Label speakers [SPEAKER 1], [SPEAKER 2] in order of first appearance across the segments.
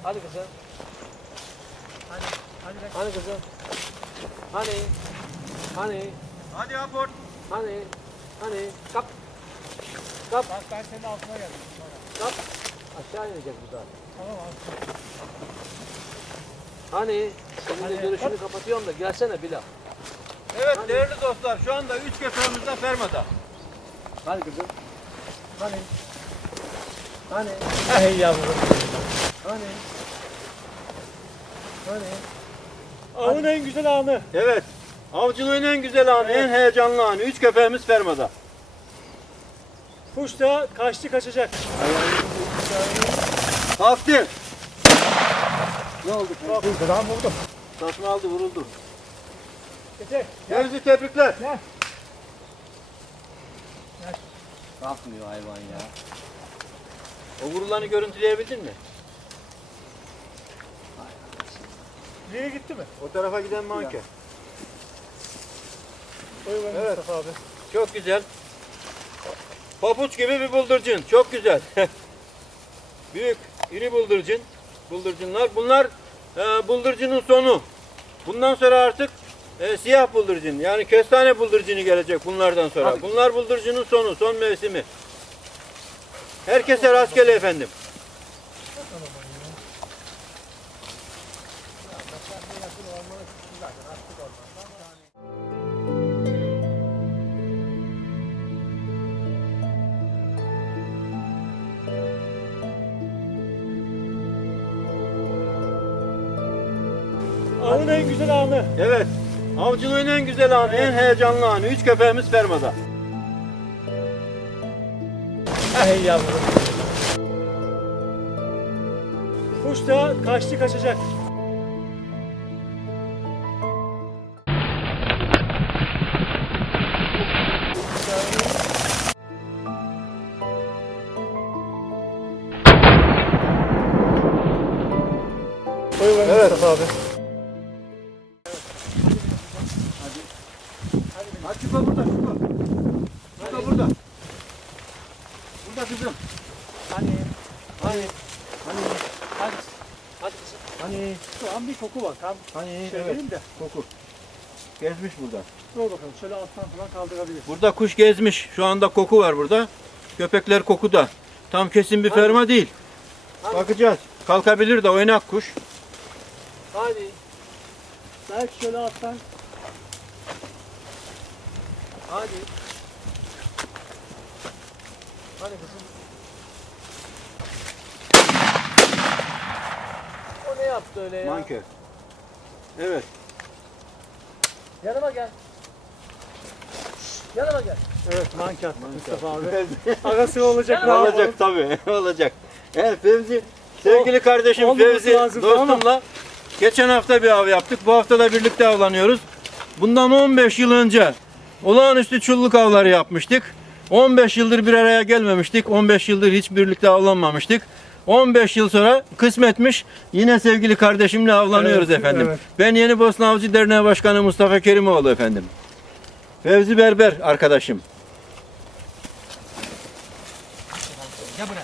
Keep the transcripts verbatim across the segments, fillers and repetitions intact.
[SPEAKER 1] Hadi kızım.
[SPEAKER 2] Hadi. Hadi. Hadi.
[SPEAKER 1] Hani kızım. Hani. Hani.
[SPEAKER 2] Hadi aport.
[SPEAKER 1] Hani. Hani. Kap. Kap.
[SPEAKER 2] Bak ben senin altına geldim. Sonra.
[SPEAKER 1] Kap. Aşağı inecek bu da.
[SPEAKER 2] Tamam abi.
[SPEAKER 1] Hani. Senin de
[SPEAKER 2] Hani.
[SPEAKER 1] görüşünü kapatıyorum da gelsene Bilal.
[SPEAKER 3] Evet
[SPEAKER 1] Hani?
[SPEAKER 3] değerli dostlar, şu anda üç köpeğimiz de fermada.
[SPEAKER 1] Hadi kızım. Hani. Hani.
[SPEAKER 2] Hey yavrum.
[SPEAKER 1] Hani. Hani.
[SPEAKER 2] Avın en güzel anı.
[SPEAKER 3] Evet, avcılığın en güzel anı, en heyecanlı anı. Üç köpeğimiz fermada.
[SPEAKER 2] Kuş da kaçtı kaçacak.
[SPEAKER 3] Kalktı.
[SPEAKER 1] Ne oldu?
[SPEAKER 2] Tamam vurdum.
[SPEAKER 3] Tasma aldı, vuruldu.
[SPEAKER 2] Getir.
[SPEAKER 3] Fevzi tebrikler.
[SPEAKER 2] Gel.
[SPEAKER 1] Kalkmıyor hayvan ya.
[SPEAKER 3] O vurulanı görüntüleyebildin mi?
[SPEAKER 2] Nereye gitti mi?
[SPEAKER 3] O tarafa giden manken.
[SPEAKER 2] Buyur ben
[SPEAKER 3] Evet.
[SPEAKER 2] Mustafa abi.
[SPEAKER 3] Çok güzel. Papuç gibi bir buldurcun. Çok güzel. Büyük, iri buldurcun. Buldurcunlar. Bunlar e, buldurcunun sonu. Bundan sonra artık e, siyah buldurcun. Yani kestane buldurcunu gelecek bunlardan sonra.
[SPEAKER 1] Hadi.
[SPEAKER 3] Bunlar buldurcunun sonu, son mevsimi. Herkese rastgele efendim.
[SPEAKER 2] Avın en güzel anı.
[SPEAKER 3] Evet. Avcılığın en güzel anı, en heyecanlı anı. Üç köpeğimiz fermada.
[SPEAKER 2] Hey yavrum. Kuş da kaçtı kaçacak. Buyur ben
[SPEAKER 3] Evet.
[SPEAKER 2] Mustafa abi.
[SPEAKER 3] Hadi şuka burada, şuka. Şuka burada. Burada kızım.
[SPEAKER 2] Hani.
[SPEAKER 3] Hani,
[SPEAKER 2] Hani. Hadi.
[SPEAKER 1] Hadi kızım.
[SPEAKER 2] Hani. Şu an bir koku var. Tam
[SPEAKER 3] hani,
[SPEAKER 2] şey
[SPEAKER 3] evet.
[SPEAKER 2] vereyim de.
[SPEAKER 3] Koku. Gezmiş burada.
[SPEAKER 2] Dur bakalım. Şöyle alttan falan kaldırabilir.
[SPEAKER 3] Burada kuş gezmiş. Şu anda koku var burada. Köpekler kokuda. Tam kesin bir
[SPEAKER 1] Hadi.
[SPEAKER 3] ferma değil.
[SPEAKER 1] Hadi.
[SPEAKER 3] Bakacağız. Kalkabilir de oynak kuş.
[SPEAKER 1] Hadi.
[SPEAKER 2] Belki şöyle alttan.
[SPEAKER 1] Hadi. Hadi kızım. O ne yaptı öyle ya?
[SPEAKER 3] Manker. Evet.
[SPEAKER 1] Yanıma gel. Yanıma gel.
[SPEAKER 2] Evet manken Mustafa abi. Arası olacak.
[SPEAKER 1] Yanıma
[SPEAKER 2] ne
[SPEAKER 3] Olacak tabii. Olacak. Evet Fevzi. Sevgili kardeşim
[SPEAKER 2] Olmaması
[SPEAKER 3] Fevzi
[SPEAKER 2] lazım,
[SPEAKER 3] dostumla geçen hafta bir av yaptık. Bu hafta da birlikte avlanıyoruz. Bundan on beş yıl önce olağanüstü çulluk avları yapmıştık. on beş yıldır bir araya gelmemiştik. on beş yıldır hiç birlikte avlanmamıştık. on beş yıl sonra kısmetmiş. Yine sevgili kardeşimle avlanıyoruz
[SPEAKER 2] Evet,
[SPEAKER 3] efendim.
[SPEAKER 2] evet.
[SPEAKER 3] Ben Yeni Bosna Avcı Derneği Başkanı Mustafa Kerimoğlu efendim. Fevzi Berber arkadaşım.
[SPEAKER 1] Gel buraya.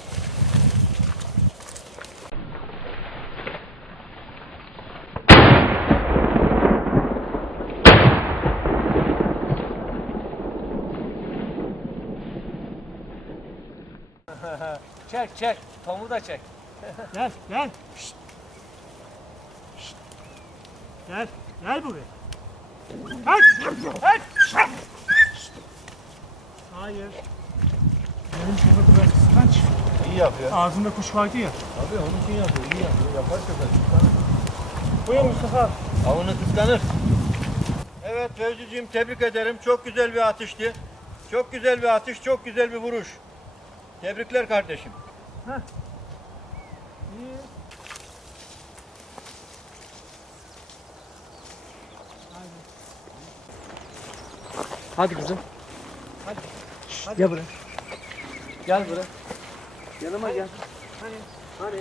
[SPEAKER 1] Çek çek. Tomu da çek.
[SPEAKER 2] Gel gel. Şşt. Şşt. Gel. Gel buraya. Hadi. Hadi. Şşt. Hayır. Benim şurada biraz kıskanç.
[SPEAKER 3] İyi yapıyor.
[SPEAKER 2] Ağzında kuş vardı ya.
[SPEAKER 3] Tabii onun için yapıyor. İyi yapıyor. Yapar köpek.
[SPEAKER 2] Buyur Mustafa.
[SPEAKER 3] Avını kıskanır. Evet Fevzi'ciğim tebrik ederim. Çok güzel bir atıştı. Çok güzel bir atış, çok güzel bir vuruş. Tebrikler kardeşim.
[SPEAKER 2] İyi.
[SPEAKER 1] Hadi kızım.
[SPEAKER 2] Hadi.
[SPEAKER 1] Hadi. Gel buraya. Gel buraya. Yanıma gel.
[SPEAKER 2] Hani.
[SPEAKER 1] Hani.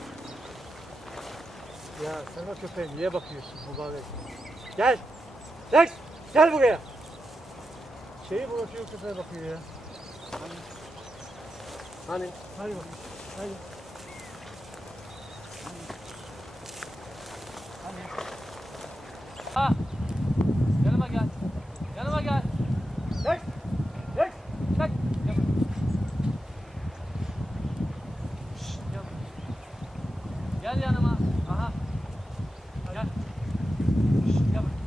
[SPEAKER 2] Ya sen o köpeğe niye bakıyorsun mübarek? Gel. Gel. Gel buraya. Şeyi bırakıyor köpeğe bakıyor ya.
[SPEAKER 1] Hani.
[SPEAKER 2] Hadi bakayım. Hadi.
[SPEAKER 1] Gel yanıma. Aha. Gel. Şş, gel bak.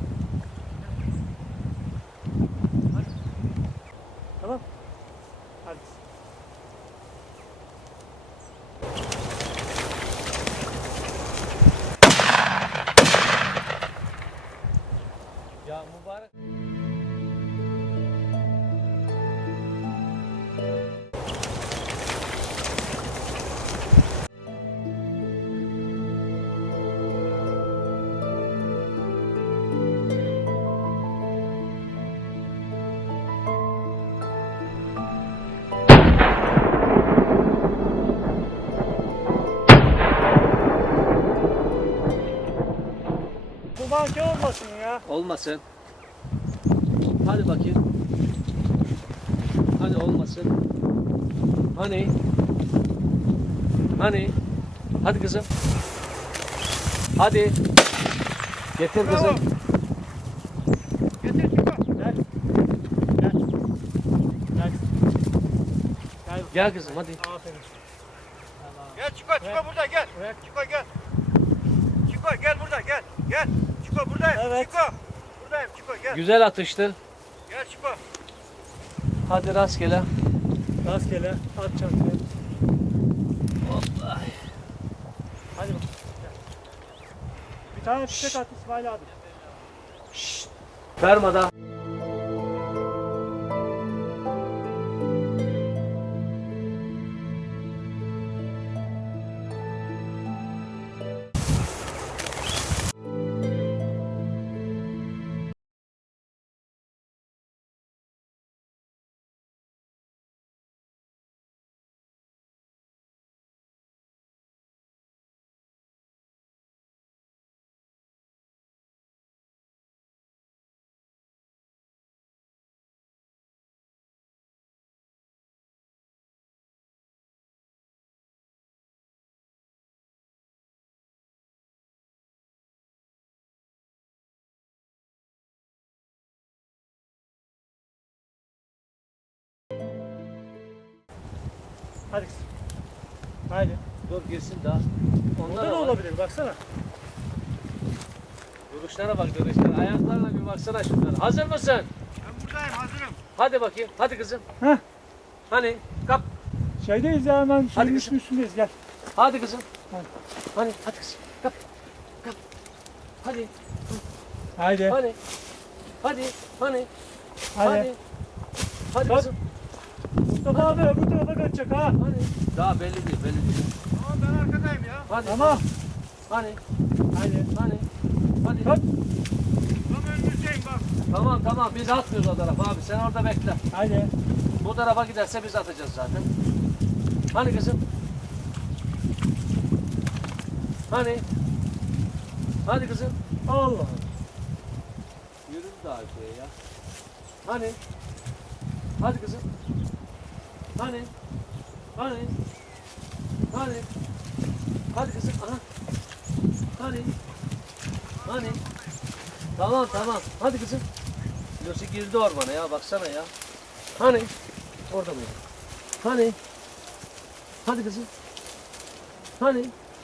[SPEAKER 1] Hadi.
[SPEAKER 2] Tamam. Hadi.
[SPEAKER 1] Ya mübarek.
[SPEAKER 2] Bu banka olmasın ya.
[SPEAKER 1] Olmasın. Hadi bakayım. Hadi olmasın. Hani? Hani? Hadi kızım. Hadi. Getir kızım.
[SPEAKER 2] Getir Çiko. Gel. Gel. Gel. Gel.
[SPEAKER 1] Gel kızım hadi.
[SPEAKER 2] Aferin.
[SPEAKER 3] Gel Çiko, Çiko burada gel.
[SPEAKER 2] Evet.
[SPEAKER 3] Çiko gel. Çiko gel burada gel. Gel. Çiko buradayım.
[SPEAKER 2] Evet.
[SPEAKER 3] Çiko. Buradayım Çiko gel.
[SPEAKER 1] Güzel atıştı.
[SPEAKER 3] Gel Çiko.
[SPEAKER 1] Hadi rastgele.
[SPEAKER 2] Rastgele at çantayı. Hadi bak. Gel. Bir tane çiçek at İsmail abi.
[SPEAKER 1] Fermada.
[SPEAKER 2] Hadi kızım. Haydi.
[SPEAKER 1] Dur girsin daha.
[SPEAKER 2] Onda da
[SPEAKER 1] bak.
[SPEAKER 2] olabilir baksana.
[SPEAKER 1] Duruşlara bak duruşlara. Ayaklarına bir baksana şunlara. Hazır mısın?
[SPEAKER 3] Ben buradayım hazırım.
[SPEAKER 1] Hadi bakayım. Hadi kızım.
[SPEAKER 2] Heh.
[SPEAKER 1] Hani? Kap.
[SPEAKER 2] Şeydeyiz ya hemen
[SPEAKER 1] Hadi
[SPEAKER 2] suyun
[SPEAKER 1] kızım.
[SPEAKER 2] üstündeyiz gel.
[SPEAKER 1] Hadi kızım.
[SPEAKER 2] Hadi.
[SPEAKER 1] Hani? Hadi kızım. Kap. Kap. Hadi.
[SPEAKER 2] Haydi.
[SPEAKER 1] Hani? Hadi. Hani?
[SPEAKER 2] Hadi.
[SPEAKER 1] Hadi. Hadi
[SPEAKER 2] Kap.
[SPEAKER 1] kızım.
[SPEAKER 2] Mustafa abi öbür tarafa kaçacak ha.
[SPEAKER 1] Hani? Daha belli değil, belli değil.
[SPEAKER 3] Tamam ben arkadayım ya.
[SPEAKER 1] Hadi.
[SPEAKER 2] Tamam.
[SPEAKER 1] Hani?
[SPEAKER 2] Haydi.
[SPEAKER 1] Hani? Hadi.
[SPEAKER 2] Kaç.
[SPEAKER 3] Tam önünüzdeyim bak.
[SPEAKER 1] Tamam tamam biz atmıyoruz o tarafa abi. Sen orada bekle.
[SPEAKER 2] Haydi.
[SPEAKER 1] Bu tarafa giderse biz atacağız zaten. Hani kızım? Hani? Hadi kızım.
[SPEAKER 2] Allah.
[SPEAKER 1] Yürü daha şeye ya. Hani? Hadi kızım. Hani? Hani? Hani? Hadi kızım. Aha. Hani? Hani? Tamam tamam. Hadi kızım. Yosi girdi ormana ya baksana ya. Hani? Orada mı? Hani? Hadi kızım. Hani?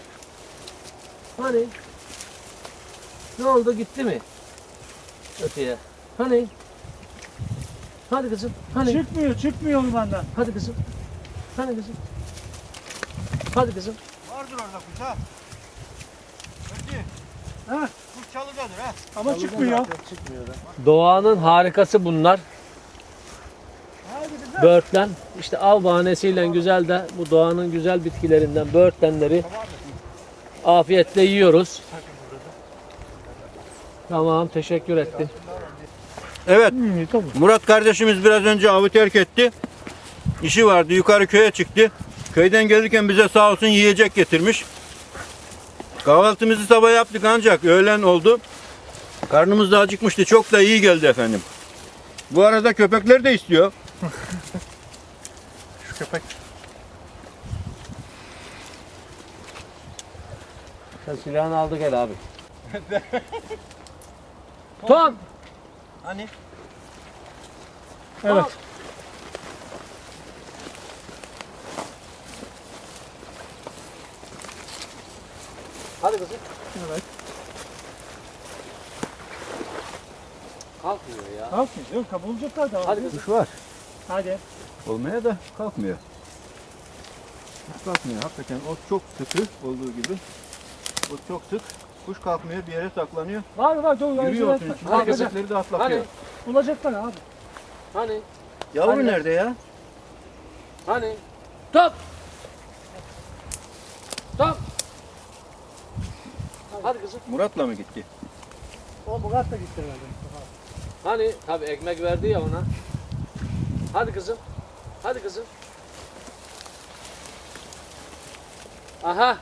[SPEAKER 1] Hani? Ne oldu gitti mi? Öteye. Hani? Hadi kızım. Hani?
[SPEAKER 2] Çıkmıyor çıkmıyor ormandan.
[SPEAKER 1] Hadi kızım. Hadi kızım. Hadi kızım.
[SPEAKER 3] Vardır orada kuş ha. Peki.
[SPEAKER 2] Ha.
[SPEAKER 3] Kuş çalıdadır ha.
[SPEAKER 2] Ama çıkmıyor.
[SPEAKER 1] Doğanın harikası bunlar.
[SPEAKER 2] Haydi kızım.
[SPEAKER 1] Böğürtlen. İşte av bahanesiyle güzel de bu doğanın güzel bitkilerinden böğürtlenleri afiyetle yiyoruz. Tamam teşekkür ettim.
[SPEAKER 3] Evet.
[SPEAKER 2] Hmm, tamam.
[SPEAKER 3] Murat kardeşimiz biraz önce avı terk etti. İşi vardı. Yukarı köye çıktı. Köyden gelirken bize sağ olsun yiyecek getirmiş. Kahvaltımızı sabah yaptık ancak öğlen oldu. Karnımız da acıkmıştı. Çok da iyi geldi efendim. Bu arada köpekler de istiyor.
[SPEAKER 2] Şu köpek.
[SPEAKER 1] Sen silahını aldı gel abi. Tom.
[SPEAKER 3] Hani?
[SPEAKER 2] Evet.
[SPEAKER 1] Hadi kızım.
[SPEAKER 2] Evet.
[SPEAKER 1] Kalkmıyor ya.
[SPEAKER 2] Kalkmıyor. Yok kabulcuklar da var.
[SPEAKER 1] Hadi kızım.
[SPEAKER 3] Kuş var.
[SPEAKER 2] Hadi.
[SPEAKER 3] Olmaya da kalkmıyor. Kuş kalkmıyor. Hakikaten o çok sıkı olduğu gibi. O çok sık. Kuş kalkmıyor, bir yere saklanıyor.
[SPEAKER 2] Var var dur.
[SPEAKER 3] Yürüyor otun içinde.
[SPEAKER 1] Hadi kızım.
[SPEAKER 3] Köpekleri de
[SPEAKER 1] Hani?
[SPEAKER 3] atlatıyor.
[SPEAKER 2] Bulacaklar abi.
[SPEAKER 1] Hani?
[SPEAKER 3] Yavru
[SPEAKER 1] Hani?
[SPEAKER 3] nerede ya?
[SPEAKER 1] Hani? Top! Top! Hadi kızım.
[SPEAKER 3] Murat'la mı gitti?
[SPEAKER 2] O Murat da gitti herhalde Mustafa abi.
[SPEAKER 1] Hani? Tabii ekmek verdi ya ona. Hadi kızım. Hadi kızım. Aha!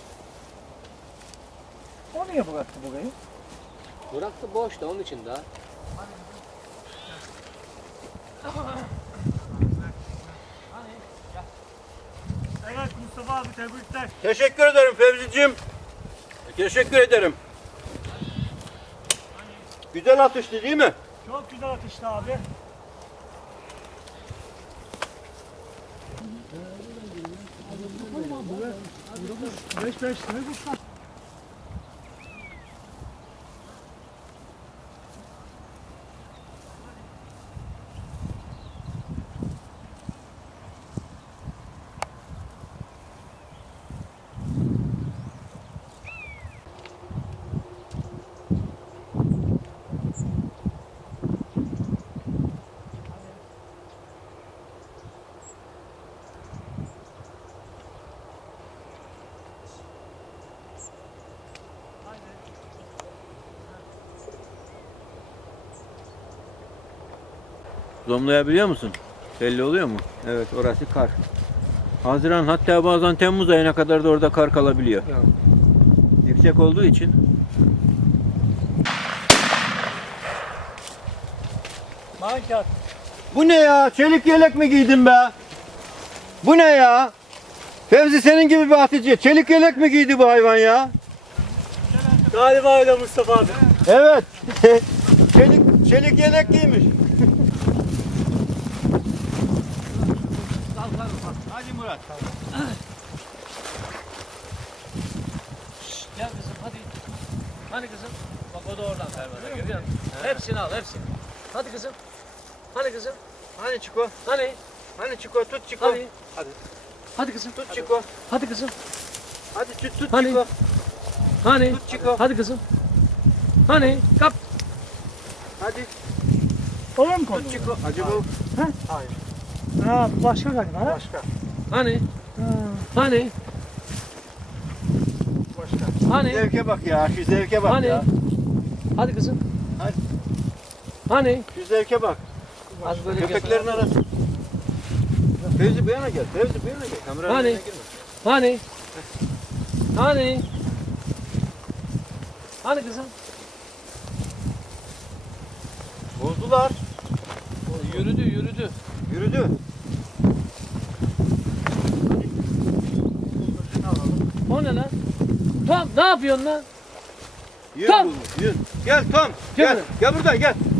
[SPEAKER 2] O niye bıraktı burayı?
[SPEAKER 1] Bıraktı boş da onun için daha.
[SPEAKER 2] Evet Mustafa abi tebrikler.
[SPEAKER 3] Teşekkür ederim Fevzi'cim. Teşekkür ederim. Güzel atıştı değil mi?
[SPEAKER 2] Çok güzel atıştı abi. Beş beş ne bu?
[SPEAKER 3] Zoomlayabiliyor musun? Belli oluyor mu? Evet, orası kar. Haziran, hatta bazen Temmuz ayına kadar da orada kar kalabiliyor.
[SPEAKER 1] Evet.
[SPEAKER 3] Yüksek olduğu için.
[SPEAKER 2] Mankat.
[SPEAKER 3] Bu ne ya? Çelik yelek mi giydin be? Bu ne ya? Fevzi senin gibi bir atıcı. Çelik yelek mi giydi bu hayvan ya?
[SPEAKER 2] Galiba öyle Mustafa abi.
[SPEAKER 3] Evet. çelik çelik yelek giymiş. Hadi Murat.
[SPEAKER 1] Gel kızım hadi. Hani kızım? Bak o da oradan fermada görüyor musun? Hepsini al hepsini. Hadi kızım. Hani kızım?
[SPEAKER 3] Hani Çiko?
[SPEAKER 1] Hani?
[SPEAKER 3] Hani Çiko? Tut Çiko.
[SPEAKER 1] Hadi. Hadi. Hadi kızım.
[SPEAKER 3] Tut Çiko.
[SPEAKER 1] Hadi kızım.
[SPEAKER 3] Hadi tut tut
[SPEAKER 1] Hani?
[SPEAKER 3] Çiko.
[SPEAKER 1] Hani?
[SPEAKER 3] Tut Çiko.
[SPEAKER 1] Hadi kızım. Hani? Kap.
[SPEAKER 3] Hadi
[SPEAKER 2] Oraya mı koydun?
[SPEAKER 3] tut Çiko. Acaba o-
[SPEAKER 2] Hayır. Ha bu başka galiba ha?
[SPEAKER 3] başka.
[SPEAKER 1] Hani?
[SPEAKER 2] Ha.
[SPEAKER 1] Hani?
[SPEAKER 3] Başka.
[SPEAKER 1] Hani?
[SPEAKER 3] Zevke bak ya. Şu zevke bak
[SPEAKER 1] Hani?
[SPEAKER 3] ya.
[SPEAKER 1] Hadi kızım.
[SPEAKER 3] Hadi.
[SPEAKER 1] Hani?
[SPEAKER 3] Şu zevke bak.
[SPEAKER 1] Az böyle
[SPEAKER 3] Köpeklerin
[SPEAKER 1] gel.
[SPEAKER 3] arası. Fevzi bu yana gel. Fevzi bu yana gel. Kameranın
[SPEAKER 1] Hani?
[SPEAKER 3] önüne girme.
[SPEAKER 1] Hani? Hani? Hani kızım?
[SPEAKER 3] Bozdular.
[SPEAKER 1] Yürüdü yürüdü.
[SPEAKER 3] Yürüdü.
[SPEAKER 1] O ne lan? Tom ne yapıyorsun lan?
[SPEAKER 3] Yürü
[SPEAKER 1] Tom!
[SPEAKER 3] bulmuş. Yürü. Gel Tom.
[SPEAKER 1] Gel
[SPEAKER 3] Gel.
[SPEAKER 1] buraya.
[SPEAKER 3] Gel buradan gel.